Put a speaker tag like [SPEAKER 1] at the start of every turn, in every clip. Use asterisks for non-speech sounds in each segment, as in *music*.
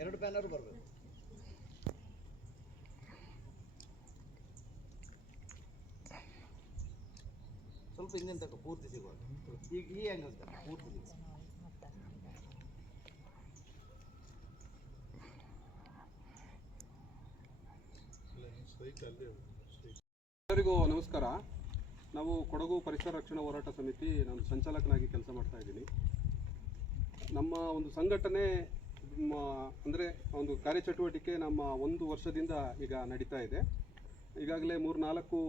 [SPEAKER 1] ಎರಡು ಬ್ಯಾನರ್ ಬರಬೇಕು. ಸ್ವಲ್ಪ ಹಿಂದಿನ ತಕ್ಕ ಪೂರ್ತಿ ಸಿಗುವ ಈಗ ಈ ಆ್ಯಂಗಲ್ ತನಕ ಪೂರ್ತಿ ಸಿಗೋದು
[SPEAKER 2] ಎಲ್ಲರಿಗೂ ನಮಸ್ಕಾರ. ನಾವು ಕೊಡಗು ಪರಿಸರ ರಕ್ಷಣಾ ಹೋರಾಟ ಸಮಿತಿ ನಾನು ಸಂಚಾಲಕನಾಗಿ ಕೆಲಸ ಮಾಡ್ತಾ ಇದ್ದೀನಿ. ನಮ್ಮ ಒಂದು ಸಂಘಟನೆ ಅಂದರೆ ಒಂದು ಕಾರ್ಯಚಟುವಟಿಕೆ ನಮ್ಮ ಒಂದು ವರ್ಷದಿಂದ ಈಗ ನಡೀತಾ ಇದೆ. ಈಗಾಗಲೇ ಮೂರು ನಾಲ್ಕು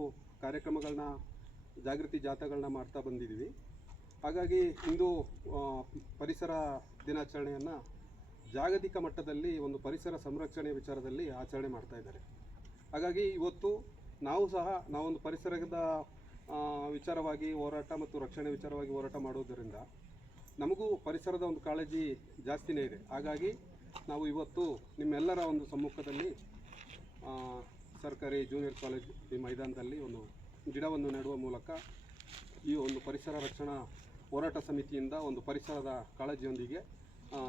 [SPEAKER 2] ಕಾರ್ಯಕ್ರಮಗಳನ್ನ, ಜಾಗೃತಿ ಜಾಥಾಗಳನ್ನ ಮಾಡ್ತಾ ಬಂದಿದ್ದೀವಿ. ಹಾಗಾಗಿ ಇಂದು ಪರಿಸರ ದಿನಾಚರಣೆಯನ್ನು ಜಾಗತಿಕ ಮಟ್ಟದಲ್ಲಿ, ಒಂದು ಪರಿಸರ ಸಂರಕ್ಷಣೆ ವಿಚಾರದಲ್ಲಿ ಆಚರಣೆ ಮಾಡ್ತಾ ಇದ್ದಾರೆ. ಹಾಗಾಗಿ ಇವತ್ತು ನಾವು ಸಹ ನಾವೊಂದು ಪರಿಸರದ ವಿಚಾರವಾಗಿ ಹೋರಾಟ ಮತ್ತು ರಕ್ಷಣೆ ವಿಚಾರವಾಗಿ ಹೋರಾಟ ಮಾಡೋದರಿಂದ ನಮಗೂ ಪರಿಸರದ ಒಂದು ಕಾಳಜಿ ಜಾಸ್ತಿನೇ ಇದೆ. ಹಾಗಾಗಿ ನಾವು ಇವತ್ತು ನಿಮ್ಮೆಲ್ಲರ ಒಂದು ಸಮ್ಮುಖದಲ್ಲಿ ಸರ್ಕಾರಿ ಜೂನಿಯರ್ ಕಾಲೇಜ್ ಈ ಮೈದಾನದಲ್ಲಿ ಒಂದು ಗಿಡವನ್ನು ನೆಡುವ ಮೂಲಕ ಈ ಒಂದು ಪರಿಸರ ರಕ್ಷಣಾ ಹೋರಾಟ ಸಮಿತಿಯಿಂದ ಒಂದು ಪರಿಸರದ ಕಾಳಜಿಯೊಂದಿಗೆ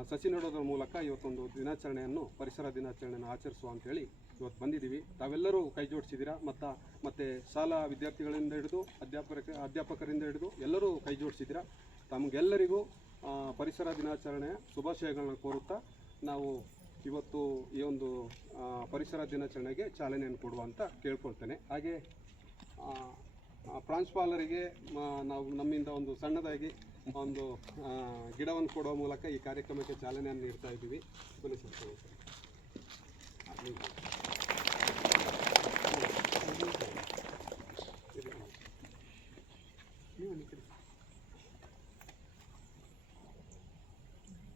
[SPEAKER 2] ಸಸಿ ನೆಡೋದ್ರ ಮೂಲಕ ಇವತ್ತೊಂದು ದಿನಾಚರಣೆಯನ್ನು, ಪರಿಸರ ದಿನಾಚರಣೆಯನ್ನು ಆಚರಿಸುವ ಅಂತೇಳಿ ಇವತ್ತು ಬಂದಿದ್ದೀವಿ. ತಾವೆಲ್ಲರೂ ಕೈ ಜೋಡಿಸಿದ್ದೀರಾ? ಮತ್ತು ಮತ್ತು ಶಾಲಾ ವಿದ್ಯಾರ್ಥಿಗಳಿಂದ ಹಿಡಿದು ಅಧ್ಯಾಪಕ, ಅಧ್ಯಾಪಕರಿಂದ ಹಿಡಿದು ಎಲ್ಲರೂ ಕೈ ಜೋಡಿಸಿದ್ದೀರಾ? ತಮಗೆಲ್ಲರಿಗೂ ಪರಿಸರ ದಿನಾಚರಣೆಯ ಶುಭಾಶಯಗಳನ್ನ ಕೋರುತ್ತಾ ನಾವು ಇವತ್ತು ಈ ಒಂದು ಪರಿಸರ ದಿನಾಚರಣೆಗೆ ಚಾಲನೆಯನ್ನು ಕೊಡುವ ಅಂತ ಕೇಳ್ಕೊಳ್ತೇನೆ. ಹಾಗೆ ಪ್ರಾಂಶುಪಾಲರಿಗೆ ನಾವು ನಮ್ಮಿಂದ ಒಂದು ಸಣ್ಣದಾಗಿ ಒಂದು ಗಿಡವನ್ನು ಕೊಡುವ ಮೂಲಕ ಈ ಕಾರ್ಯಕ್ರಮಕ್ಕೆ ಚಾಲನೆಯನ್ನು ನೀಡ್ತಾ ಇದ್ದೀವಿ ಬನ್ನಿ ಸರ್ ತಗೊಳ್ಳಿ ಸರ್. ಆ, ನೀವು. ಇದು. ನೀವು ಬನ್ನಿ ಈ ಕಡೆ.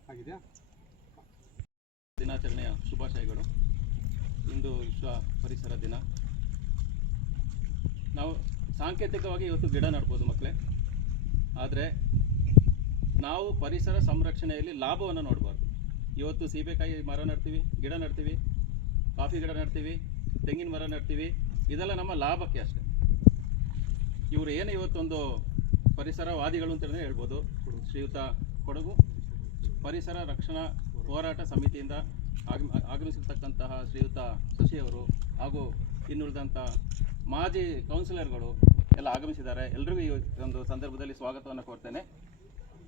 [SPEAKER 2] ಆಗಿದೆಯಾ
[SPEAKER 3] ದಿನಾಚರಣೆಯ ಶುಭಾಶಯಗಳು. ಇಂದು ವಿಶ್ವ ಪರಿಸರ ದಿನ. ನಾವು ಸಾಂಕೇತಿಕವಾಗಿ ಇವತ್ತು ಗಿಡ ನಡ್ಬೋದು ಮಕ್ಕಳೇ ಆದರೆ ನಾವು ಪರಿಸರ ಸಂರಕ್ಷಣೆಯಲ್ಲಿ ಲಾಭವನ್ನು ನೋಡಬಾರ್ದು. ಇವತ್ತು ಸೀಬೆಕಾಯಿ ಮರ ನಡ್ತೀವಿ, ಗಿಡ ನಡ್ತೀವಿ, ಕಾಫಿ ಗಿಡ ನಡ್ತೀವಿ, ತೆಂಗಿನ ಮರ ನಡ್ತೀವಿ. ಇದೆಲ್ಲ ನಮ್ಮ ಲಾಭಕ್ಕೆ ಅಷ್ಟೆ. ಇವರು ಏನು ಇವತ್ತೊಂದು ಪರಿಸರವಾದಿಗಳು ಅಂತಲೇ ಹೇಳ್ಬೋದು. ಶ್ರೀಯುತ ಕೊಡಗು. ಪರಿಸರ ರಕ್ಷಣಾ ಹೋರಾಟ ಸಮಿತಿಯಿಂದ ಆಗಮ ಆಗಮಿಸಿರ್ತಕ್ಕಂತಹ ಶ್ರೀಯುತ ಶಶಿಯವರು ಹಾಗೂ ಇನ್ನುಳಿದಂಥ ಮಾಜಿ ಕೌನ್ಸಿಲರ್ಗಳು ಎಲ್ಲ ಆಗಮಿಸಿದ್ದಾರೆ. ಎಲ್ರಿಗೂ ಈ ಒಂದು ಸಂದರ್ಭದಲ್ಲಿ ಸ್ವಾಗತವನ್ನು ಕೋರ್ತೇನೆ.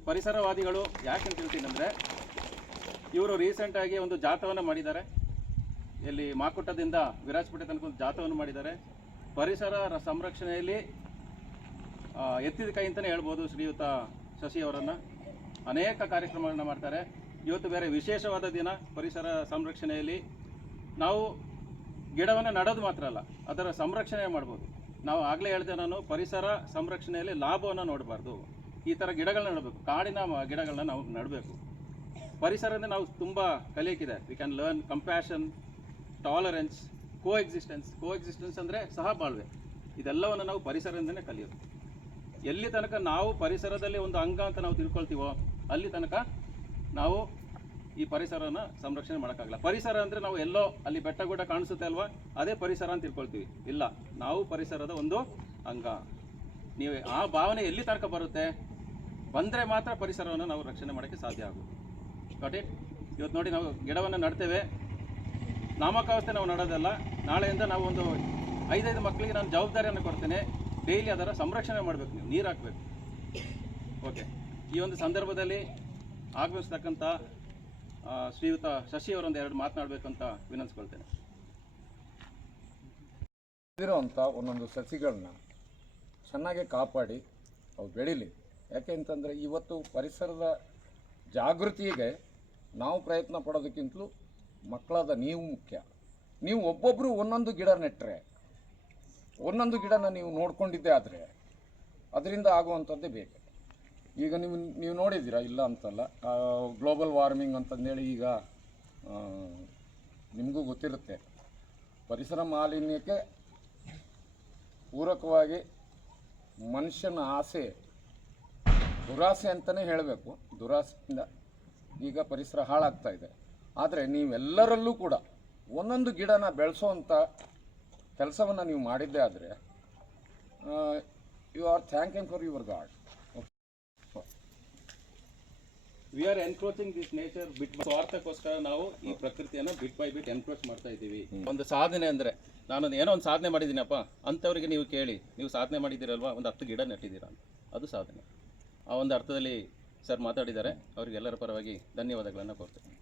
[SPEAKER 3] ಪರಿಸರವಾದಿಗಳು ಯಾಕೆ ಅಂತ ಹೇಳ್ತೀನಿ ಅಂದರೆ ಇವರು ರೀಸೆಂಟಾಗಿ ಒಂದು ಜಾಥವನ್ನು ಮಾಡಿದ್ದಾರೆ. ಇಲ್ಲಿ ಮಾಕುಟ್ಟದಿಂದ ವಿರಾಜಪೇಟೆ ತನಕ ಒಂದು ಜಾಥವನ್ನು ಮಾಡಿದ್ದಾರೆ. ಪರಿಸರ ಸಂರಕ್ಷಣೆಯಲ್ಲಿ ಎತ್ತಿದ ಕೈ ಅಂತಲೇ ಹೇಳ್ಬೋದು ಶ್ರೀಯುತ ಶಶಿ ಅವರನ್ನು ಅನೇಕ ಕಾರ್ಯಕ್ರಮಗಳನ್ನ ಮಾಡ್ತಾರೆ. ಇವತ್ತು ಬೇರೆ ವಿಶೇಷವಾದ ದಿನ ಪರಿಸರ ಸಂರಕ್ಷಣೆಯಲ್ಲಿ. ನಾವು ಗಿಡವನ್ನು ನಡೋದು ಮಾತ್ರ ಅಲ್ಲ, ಅದರ ಸಂರಕ್ಷಣೆ ಮಾಡ್ಬೋದು. ನಾವು ಆಗಲೇ ಹೇಳಿದೆ ನಾನು, ಪರಿಸರ ಸಂರಕ್ಷಣೆಯಲ್ಲಿ ಲಾಭವನ್ನು ನೋಡಬಾರ್ದು. ಈ ಥರ ಗಿಡಗಳನ್ನ ನೆಡಬೇಕು, ಕಾಡಿನ ಗಿಡಗಳನ್ನ ನಾವು ನೆಡಬೇಕು. ಪರಿಸರದಿಂದ ನಾವು ತುಂಬ ಕಲಿಯಕ್ಕಿದೆ we can learn compassion tolerance coexistence coexistence ಅಂದರೆ ಸಹ ಬಾಳ್ವೆ ಇದೆಲ್ಲವನ್ನು ನಾವು ಪರಿಸರದಿಂದನೇ ಕಲಿಯೋದು. ಎಲ್ಲಿ ತನಕ ನಾವು ಪರಿಸರದಲ್ಲಿ ಒಂದು ಅಂಗ ಅಂತ ನಾವು ತಿಳ್ಕೊಳ್ತೀವೋ ಅಲ್ಲಿ ತನಕ ನಾವು ಈ ಪರಿಸರನ ಸಂರಕ್ಷಣೆ ಮಾಡೋಕ್ಕಾಗಲ್ಲ. ಪರಿಸರ ಅಂದರೆ ನಾವು ಎಲ್ಲೋ ಅಲ್ಲಿ ಬೆಟ್ಟ ಗುಡ್ಡ ಕಾಣಿಸುತ್ತೆ ಅಲ್ವಾ? ಅದೇ ಪರಿಸರ ಅಂತ ತಿಳ್ಕೊಳ್ತೀವಿ. ಇಲ್ಲ, ನಾವು ಪರಿಸರದ ಒಂದು ಅಂಗ. ನೀವು ಆ ಭಾವನೆ ಎಲ್ಲಿ ತನಕ ಬರುತ್ತೆ? ಬಂದರೆ ಮಾತ್ರ ಪರಿಸರವನ್ನು ನಾವು ರಕ್ಷಣೆ ಮಾಡೋಕ್ಕೆ ಸಾಧ್ಯ ಆಗುತ್ತೆ. ಗಾಟ್ ಇಟ್ ಇವತ್ತು ನೋಡಿ ನಾವು ಗಿಡವನ್ನು ನಡ್ತೇವೆ. ನಾಮಕಾವಸ್ಥೆ ನಾವು ನಡೋದಲ್ಲ. ನಾಳೆಯಿಂದ ನಾವು ಒಂದು ಐದೈದು ಮಕ್ಕಳಿಗೆ ನಾನು ಜವಾಬ್ದಾರಿಯನ್ನು ಕೊಡ್ತೇನೆ. ಡೈಲಿ ಅದರ ಸಂರಕ್ಷಣೆ ಮಾಡಬೇಕು ನೀವು. ನೀರು ಹಾಕಬೇಕು. ಓಕೆ ಈ ಒಂದು ಸಂದರ್ಭದಲ್ಲಿ ಆಗಮಿಸ್ತಕ್ಕಂಥ ಶ್ರೀಯುತ ಶಶಿ ಅವರೊಂದು ಎರಡು ಮಾತನಾಡಬೇಕು ಅಂತ ವಿನಂತಿಸ್ಕೊಳ್ತೇನೆ.
[SPEAKER 4] ಇರುವಂಥ ಒಂದೊಂದು ಸಸಿಗಳನ್ನ ಚೆನ್ನಾಗಿ ಕಾಪಾಡಿ ಅವು ಬೆಳೀಲಿ. ಯಾಕೆ ಅಂತಂದರೆ ಇವತ್ತು ಪರಿಸರದ ಜಾಗೃತಿಗೆ ನಾವು ಪ್ರಯತ್ನ ಪಡೋದಕ್ಕಿಂತಲೂ ಮಕ್ಕಳಾದ ನೀವು ಮುಖ್ಯ. ನೀವು ಒಬ್ಬೊಬ್ಬರು ಒಂದೊಂದು ಗಿಡ ನೆಟ್ಟರೆ ಒಂದೊಂದು ಗಿಡನ ನೀವು ನೋಡ್ಕೊಂಡಿದ್ದೇ ಆದರೆ, ಅದರಿಂದ ಆಗುವಂಥದ್ದೇ ಬೇಕು ಈಗ ನೀವು ನೀವು ನೋಡಿದ್ದೀರಾ ಇಲ್ಲ ಅಂತಲ್ಲ ಗ್ಲೋಬಲ್ ವಾರ್ಮಿಂಗ್ ಅಂತಂದೇಳಿ ಈಗ ನಿಮಗೂ ಗೊತ್ತಿರುತ್ತೆ. ಪರಿಸರ ಮಾಲಿನ್ಯಕ್ಕೆ ಪೂರಕವಾಗಿ ಮನುಷ್ಯನ ಆಸೆ, ದುರಾಸೆ ಅಂತಲೇ ಹೇಳಬೇಕು. ದುರಾಸೆಯಿಂದ ಈಗ ಪರಿಸರ ಹಾಳಾಗ್ತಾ ಇದೆ. ಆದರೆ ನೀವೆಲ್ಲರಲ್ಲೂ ಕೂಡ ಒಂದೊಂದು ಗಿಡನ ಬೆಳೆಸೋವಂಥ ಕೆಲಸವನ್ನು ನೀವು ಮಾಡಿದ್ದೇ ಆದರೆ you are thanking for your god
[SPEAKER 3] we are encroaching this nature ಬಿಟ್ ಸ್ವಾರ್ಥಕ್ಕೋಸ್ಕರ ನಾವು ಈ ಪ್ರಕೃತಿಯನ್ನು ಬಿಟ್ ಬೈ ಬಿಟ್ ಎನ್ಕ್ರೋಚ್ ಮಾಡ್ತಾ ಇದ್ದೀವಿ. ಒಂದು ಸಾಧನೆ ಅಂದರೆ ನಾನು ಏನೋ ಒಂದು ಸಾಧನೆ ಮಾಡಿದ್ದೀನಪ್ಪ ಅಂಥವ್ರಿಗೆ ನೀವು ಕೇಳಿ ನೀವು ಸಾಧನೆ ಮಾಡಿದ್ದೀರಲ್ವಾ? ಒಂದು ಹತ್ತು ಗಿಡ ನೆಟ್ಟಿದ್ದೀರಾ? ಅಂತ ಅದು ಸಾಧನೆ. ಆ ಒಂದು ಅರ್ಥದಲ್ಲಿ ಸರ್ ಮಾತಾಡಿದ್ದಾರೆ. ಅವರಿಗೆಲ್ಲರ ಪರವಾಗಿ ಧನ್ಯವಾದಗಳನ್ನು ಕೊಡ್ತೇನೆ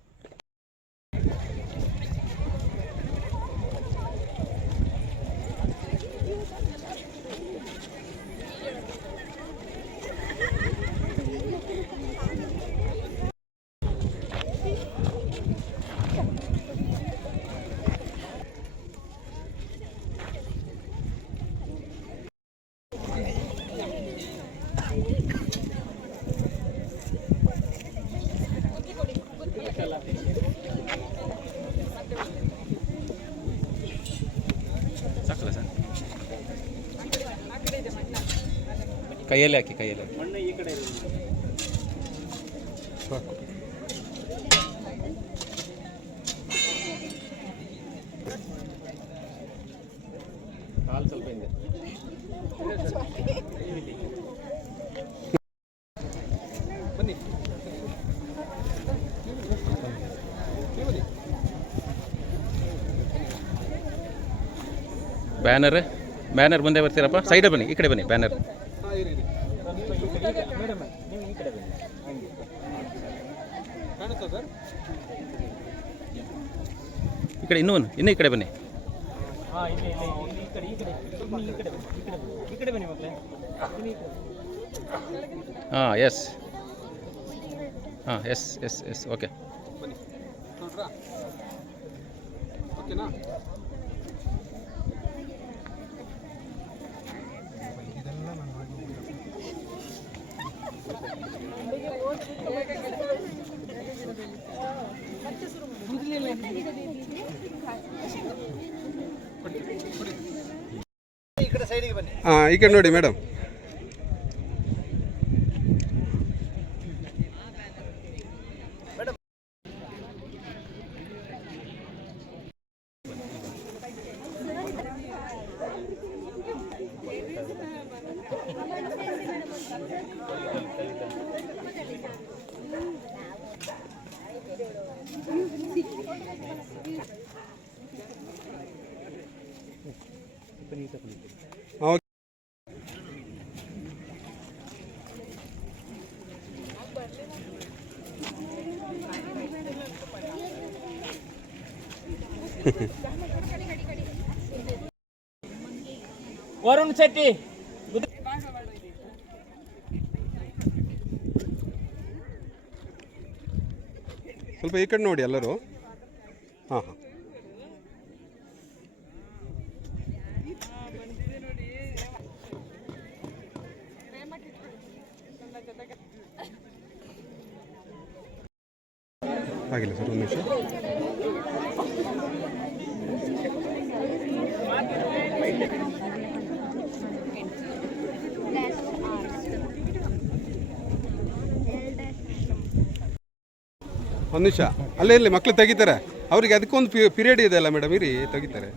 [SPEAKER 3] ಸಾಕಲ್ಲ ಸರ್ ಕೈಯಲ್ಲಿ ಹಾಕಿ ಕೈಯಲ್ಲಿ ಮಣ್ಣು ಈ ಕಡೆ ಕಾಲು ಸ್ವಲ್ಪ ಹಿಂದೆ ಬ್ಯಾನರ್ ಬ್ಯಾನರ್ ಮುಂದೆ ಬರ್ತೀರಪ್ಪ? ಸೈಡ್ ಬನ್ನಿ, ಈ ಕಡೆ ಬನ್ನಿ, ಬ್ಯಾನರ್. ಈ ಕಡೆ ಇನ್ನೂ ಇನ್ನೂ ಈ ಕಡೆ ಬನ್ನಿ. ಹಾಂ ಎಸ್ ಹಾಂ ಎಸ್ ಎಸ್ ಎಸ್ ಓಕೆ
[SPEAKER 2] ಓಕೆನಾ?
[SPEAKER 1] ಈ ಕಡೆ ಸೈಡಿಗೆ ಬನ್ನಿ
[SPEAKER 2] ಹಾಂ ಈ ಕಡೆ ನೋಡಿ ಮೇಡಮ್ *laughs*
[SPEAKER 5] ವರುಣ್ ಶೆಟ್ಟಿ
[SPEAKER 2] ಸ್ವಲ್ಪ ಈ ಕಡೆ ನೋಡಿ ಎಲ್ಲರೂ. ಹಾಂ ಹಾಂ. ಆಗಿಲ್ಲ ಸರ್ ಒಂದು ನಿಮಿಷ. ಒಂದು ನಿಮಿಷ. ಅಲ್ಲೇ ಇಲ್ಲಿ ಮಕ್ಕಳು ತೆಗಿತಾರೆ. ಅವರಿಗೆ ಅದಕ್ಕೊಂದು ಪೀರಿಯಡ್ ಇದೆ ಅಲ್ಲ ಮೇಡಮ್ ಇರಿ ತೆಗಿತಾರೆ.